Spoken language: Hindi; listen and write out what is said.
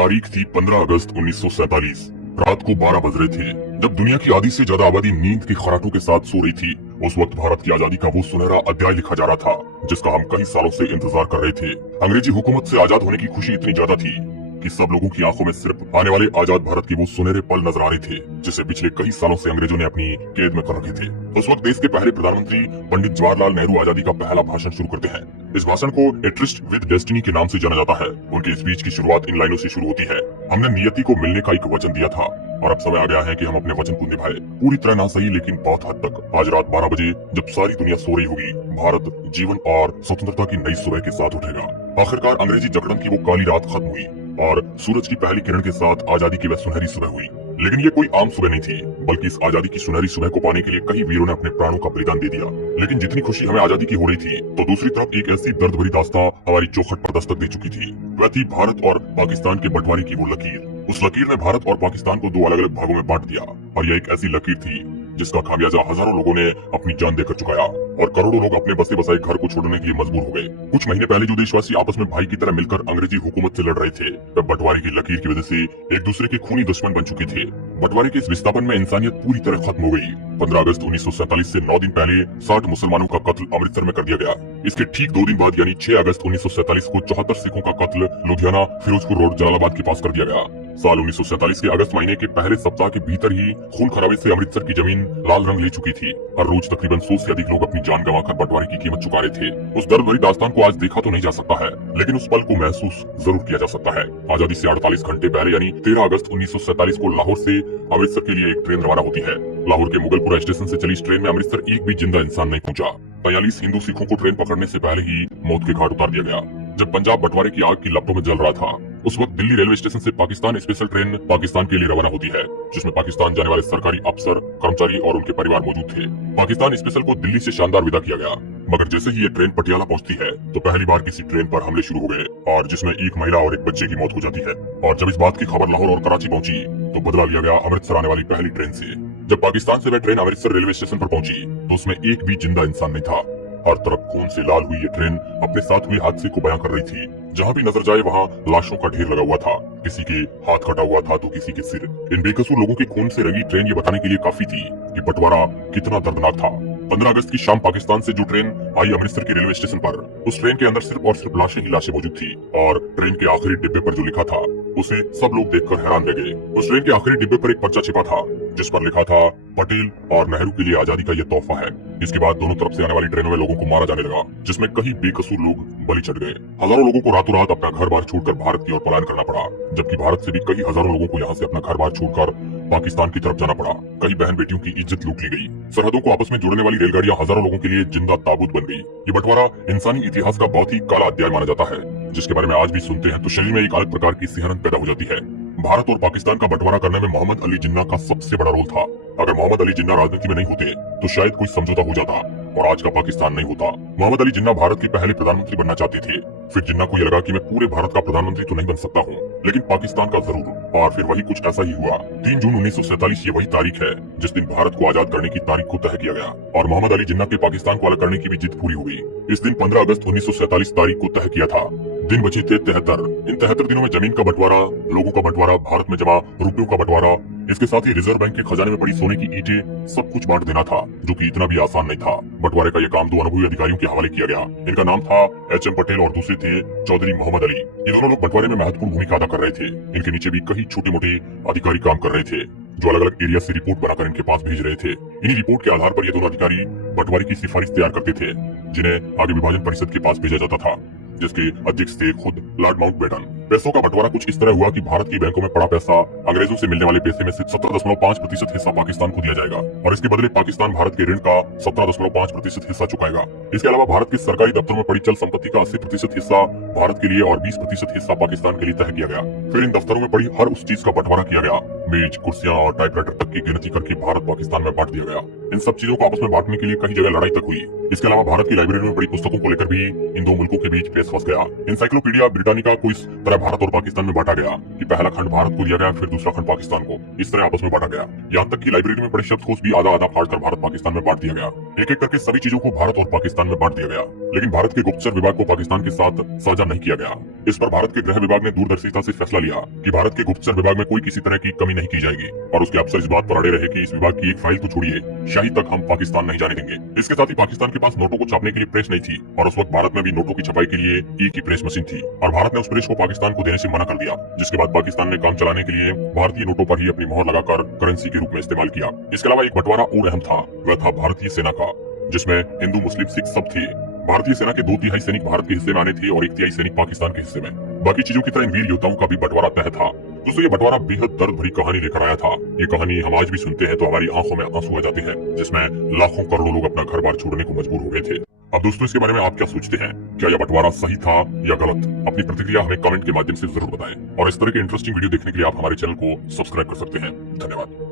तारीख थी 15 अगस्त 1947। रात को 12 बज रहे थे जब दुनिया की आधी से ज्यादा आबादी नींद के खराटों के साथ सो रही थी। उस वक्त भारत की आजादी का वो सुनहरा अध्याय लिखा जा रहा था जिसका हम कई सालों से इंतजार कर रहे थे। अंग्रेजी हुकूमत से आजाद होने की खुशी इतनी ज्यादा थी कि सब लोगों की आंखों में सिर्फ आने वाले आजाद भारत के वो सुनहरे पल नजर आ रहे थे जिसे पिछले कई सालों से अंग्रेजों ने अपनी कैद में कर रखे थे। उस वक्त देश के पहले प्रधानमंत्री पंडित जवाहरलाल नेहरू आजादी का पहला भाषण शुरू करते हैं। इस भाषण को ए ट्रिस्ट विद डेस्टिनी के नाम से जाना जाता है। उनके स्पीच की शुरुआत इन लाइनों से शुरू होती है, हमने नियति को मिलने का एक वचन दिया था और अब समय आ गया है कि हम अपने वचन को निभाएं। पूरी तरह ना सही लेकिन बहुत हद तक। आज रात 12 बजे जब सारी दुनिया सो रही होगी, भारत जीवन और स्वतंत्रता की नई सुबह के साथ उठेगा। आखिरकार अंग्रेजी जकड़न की वो काली रात खत्म हुई और सूरज की पहली किरण के साथ आजादी की वह सुनहरी सुबह हुई। लेकिन ये कोई आम सुबह नहीं थी, बल्कि इस आजादी की सुनहरी सुबह को पाने के लिए कई वीरों ने अपने प्राणों का बलिदान दे दिया। लेकिन जितनी खुशी हमें आजादी की हो रही थी, तो दूसरी तरफ एक ऐसी दर्द भरी दास्तां हमारी चौखट पर दस्तक दे चुकी थी। वह थी भारत और पाकिस्तान के बंटवारे की वो लकीर। उस लकीर ने भारत और पाकिस्तान को दो अलग अलग भागों में बांट दिया और यह एक ऐसी लकीर थी जिसका खामियाजा हजारों लोगों ने अपनी जान देकर चुकाया और करोड़ों लोग अपने बसे बसाए घर को छोड़ने के लिए मजबूर हो गए। कुछ महीने पहले जो देशवासी आपस में भाई की तरह मिलकर अंग्रेजी हुकूमत से लड़ रहे थे, वे बंटवारे की लकीर की वजह से एक दूसरे के खूनी दुश्मन बन चुके थे। बंटवारे के इस विस्थापन में इंसानियत पूरी तरह खत्म हो गई। 15 अगस्त 1947 से 9 दिन पहले 60 मुसलमानों का कत्ल अमृतसर में कर दिया गया। इसके ठीक 2 दिन बाद यानी 6 अगस्त 1947 को 74 सिखों का कत्ल लुधियाना फिरोजपुर रोड जलालाबाद के पास कर दिया गया। साल 1947 के अगस्त महीने के पहले सप्ताह के भीतर ही खून खराबे से अमृतसर की जमीन लाल रंग ले चुकी थी। हर रोज तकरीबन 100 से अधिक लोग अपनी जान गंवाकर बंटवारे की कीमत चुका रहे थे। उस दर्द भरी दास्तान को आज देखा तो नहीं जा सकता है, लेकिन उस पल को महसूस जरूर किया जा सकता है। आजादी से 48 घंटे पहले यानी 13 अगस्त 1947 को लाहौर से अमृतसर के लिए एक ट्रेन रवाना होती है। लाहौर के मुगलपुरा स्टेशन से चली इस ट्रेन में अमृतसर एक भी जिंदा इंसान नहीं पहुंचा। 43 हिंदू सिखों को ट्रेन पकड़ने से पहले ही मौत के घाट उतार दिया गया। जब पंजाब बंटवारे की आग की लपटों में जल रहा था, उस वक्त दिल्ली रेलवे स्टेशन से पाकिस्तान स्पेशल ट्रेन पाकिस्तान के लिए रवाना होती है, जिसमें पाकिस्तान जाने वाले सरकारी अफसर, कर्मचारी और उनके परिवार मौजूद थे। पाकिस्तान स्पेशल को दिल्ली से शानदार विदा किया गया, मगर जैसे ही ये ट्रेन पटियाला पहुंचती है तो पहली बार किसी ट्रेन पर हमले शुरू हो गए और जिसमें एक महिला और एक बच्चे की मौत हो जाती है। और जब इस बात की खबर लाहौर और कराची पहुंची तो बदला लिया गया अमृतसर आने वाली पहली ट्रेन से। जब पाकिस्तान से वह ट्रेन अमृतसर रेलवे स्टेशन पर पहुंची तो उसमें एक भी जिंदा इंसान नहीं था। हर तरफ खून से लाल हुई ये ट्रेन अपने साथ हुए हादसे को बयां कर रही थी। जहां भी नजर जाए वहां लाशों का ढेर लगा हुआ था, किसी के हाथ कटा हुआ था तो किसी के सिर। इन बेकसूर लोगों के खून से रंगी ट्रेन ये बताने के लिए काफी थी कि बंटवारा कितना दर्दनाक था। 15 अगस्त की शाम पाकिस्तान से जो ट्रेन आई अमृतसर के रेलवे स्टेशन पर, उस ट्रेन के अंदर सिर्फ और सिर्फ लाशें ही लाशें मौजूद थी और ट्रेन के आखिरी डिब्बे पर जो लिखा था उसे सब लोग देखकर हैरान रह गए। उस ट्रेन के आखिरी डिब्बे पर एक पर्चा छिपा था जिस पर लिखा था, पटेल और नेहरू के लिए आजादी का ये तोहफा है। इसके बाद दोनों तरफ से आने वाली ट्रेनों में लोगों को मारा जाने लगा, जिसमें कई बेकसूर लोग बलि चढ़ गए। हजारों लोगों को रातों रात अपना घर बार छोड़कर भारत की ओर पलायन करना पड़ा, जबकि भारत से भी कई हजारों लोगों को यहाँ से अपना घर बार छोड़कर पाकिस्तान की तरफ जाना पड़ा। कई बहन बेटियों की इज्जत लूट ली गई। सरहदों को आपस में जोड़ने वाली रेलगाड़ियां हजारों लोगों के लिए जिंदा ताबूत बन गई। ये बंटवारा इंसानी इतिहास का बहुत ही काला अध्याय माना जाता है, जिसके बारे में आज भी सुनते हैं तो शरीर में एक अलग प्रकार की सिहरन पैदा हो जाती है। भारत और पाकिस्तान का बंटवारा करने में मोहम्मद अली जिन्ना का सबसे बड़ा रोल था। अगर मोहम्मद अली जिन्ना राजनीति में नहीं होते तो शायद कोई समझौता हो जाता और आज का पाकिस्तान नहीं होता। मोहम्मद अली जिन्ना भारत के पहले प्रधानमंत्री बनना चाहते थे। फिर जिन्ना को यह लगा कि मैं पूरे भारत का प्रधानमंत्री तो नहीं बन सकता हूँ, लेकिन पाकिस्तान का जरूर। और फिर वही कुछ ऐसा ही हुआ। 3 जून 1947 ये वही तारीख है जिस दिन भारत को आजाद करने की तारीख को तय किया गया और मोहम्मद अली जिन्ना के पाकिस्तान को अलग करने की भी जिद पूरी हो गई। इस दिन 15 अगस्त 1947 तारीख को तय किया था। दिन बचे थे 73। इन 73 दिनों में जमीन का बंटवारा, लोगों का बंटवारा, भारत में जमा रुपयों का बंटवारा, इसके साथ ही रिजर्व बैंक के खजाने में पड़ी सोने की ईंटें, सब कुछ बांट देना था, जो कि इतना भी आसान नहीं था। बंटवारे का यह काम 2 अनुभवी अधिकारियों के हवाले किया गया। इनका नाम था एच.एम. पटेल और दूसरे थे चौधरी मोहम्मद अली। ये दोनों लोग बंटवारे में महत्वपूर्ण भूमिका अदा कर रहे थे। इनके नीचे भी कई छोटे मोटे अधिकारी काम कर रहे थे जो अलग अलग एरिया से रिपोर्ट बनाकर इनके पास भेज रहे थे। इन्हीं रिपोर्ट के आधार पर ये दोनों अधिकारी बंटवारे की सिफारिश तैयार करते थे, जिन्हें आगे विभाजन परिषद के पास भेजा जाता था, जिसके अध्यक्ष थे खुद लॉर्ड माउंटबेटन। पैसों का बंटवारा कुछ इस तरह हुआ कि भारत की बैंकों में पड़ा पैसा अंग्रेजों से मिलने वाले पैसे में से 17.5% हिस्सा पाकिस्तान को दिया जाएगा और इसके बदले पाकिस्तान भारत के ऋण का 17.5% हिस्सा चुकाएगा। इसके अलावा भारत के सरकारी दफ्तरों में पड़ी चल संपत्ति का 80% हिस्सा भारत के लिए और 20% हिस्सा पाकिस्तान के लिए तय किया गया। फिर इन दफ्तरों में पड़ी हर उस चीज का बंटवारा किया गया। मेज, कुर्सियां और टाइपराइटर तक की गिनती करके भारत पाकिस्तान में बांट दिया गया। इन सब चीजों को आपस में बांटने के लिए कई जगह लड़ाई तक हुई। इसके अलावा भारत की लाइब्रेरी में पड़ी पुस्तकों को लेकर भी इन दो मुल्कों के बीच पेश फंस गया। एनसाइक्लोपीडिया ब्रिटानिका को इस तरह भारत और पाकिस्तान में बांटा गया कि पहला खंड भारत को दिया गया, फिर दूसरा खंड पाकिस्तान को। इस तरह आपस में बांटा गया। यहाँ तक कि लाइब्रेरी में पड़े शब्दकोश भी आधा आधा फाड़कर भारत पाकिस्तान में बांट दिया गया। एक एक करके सभी चीजों को भारत और पाकिस्तान में बांट दिया गया। लेकिन भारत के गुप्तचर विभाग को पाकिस्तान के साथ साझा नहीं किया गया। इस पर भारत के गृह विभाग ने दूरदर्शिता से फैसला लिया कि भारत के गुप्तचर विभाग में कोई किसी तरह की कमी नहीं की जाएगी और उसके अफसर इस बात पर अड़े रहे कि इस विभाग की एक फाइल तो छोड़िए, शाही तक हम पाकिस्तान नहीं जाने देंगे। इसके साथ ही पाकिस्तान के पास नोटों को छापने के लिए प्रेस नहीं थी और उस वक्त भारत में भी नोटों की छपाई के लिए एक ही प्रेस मशीन थी और भारत ने उस प्रेस को पाकिस्तान को देने से मना कर दिया, जिसके बाद पाकिस्तान ने काम चलाने के लिए भारतीय नोटों पर ही अपनी मोहर लगाकर करेंसी के रूप में इस्तेमाल किया। इसके अलावा एक बंटवारा और अहम था, वह था भारतीय सेना का, जिसमें हिंदू मुस्लिम सिख सब थे। भारतीय सेना के 2/3 सैनिक भारत के हिस्से में आने थे और 1/3 सैनिक पाकिस्तान के हिस्से में। बाकी चीजों की तरह इन वीर योद्धाओं का भी बंटवारा तय था। दोस्तों, ये बंटवारा बेहद दर्द भरी कहानी लेकर आया था। ये कहानी हम आज भी सुनते हैं तो हमारी आंखों में आंसू आ जाते हैं, जिसमें लाखों करोड़ों लोग अपना घर बार छोड़ने को मजबूर हो गए थे। अब दोस्तों, इसके बारे में आप क्या सोचते हैं? क्या यह बंटवारा सही था या गलत? अपनी प्रतिक्रिया हमें कमेंट के माध्यम से जरूर बताएं और इस तरह के इंटरेस्टिंग वीडियो देखने के लिए आप हमारे चैनल को सब्सक्राइब कर सकते हैं। धन्यवाद।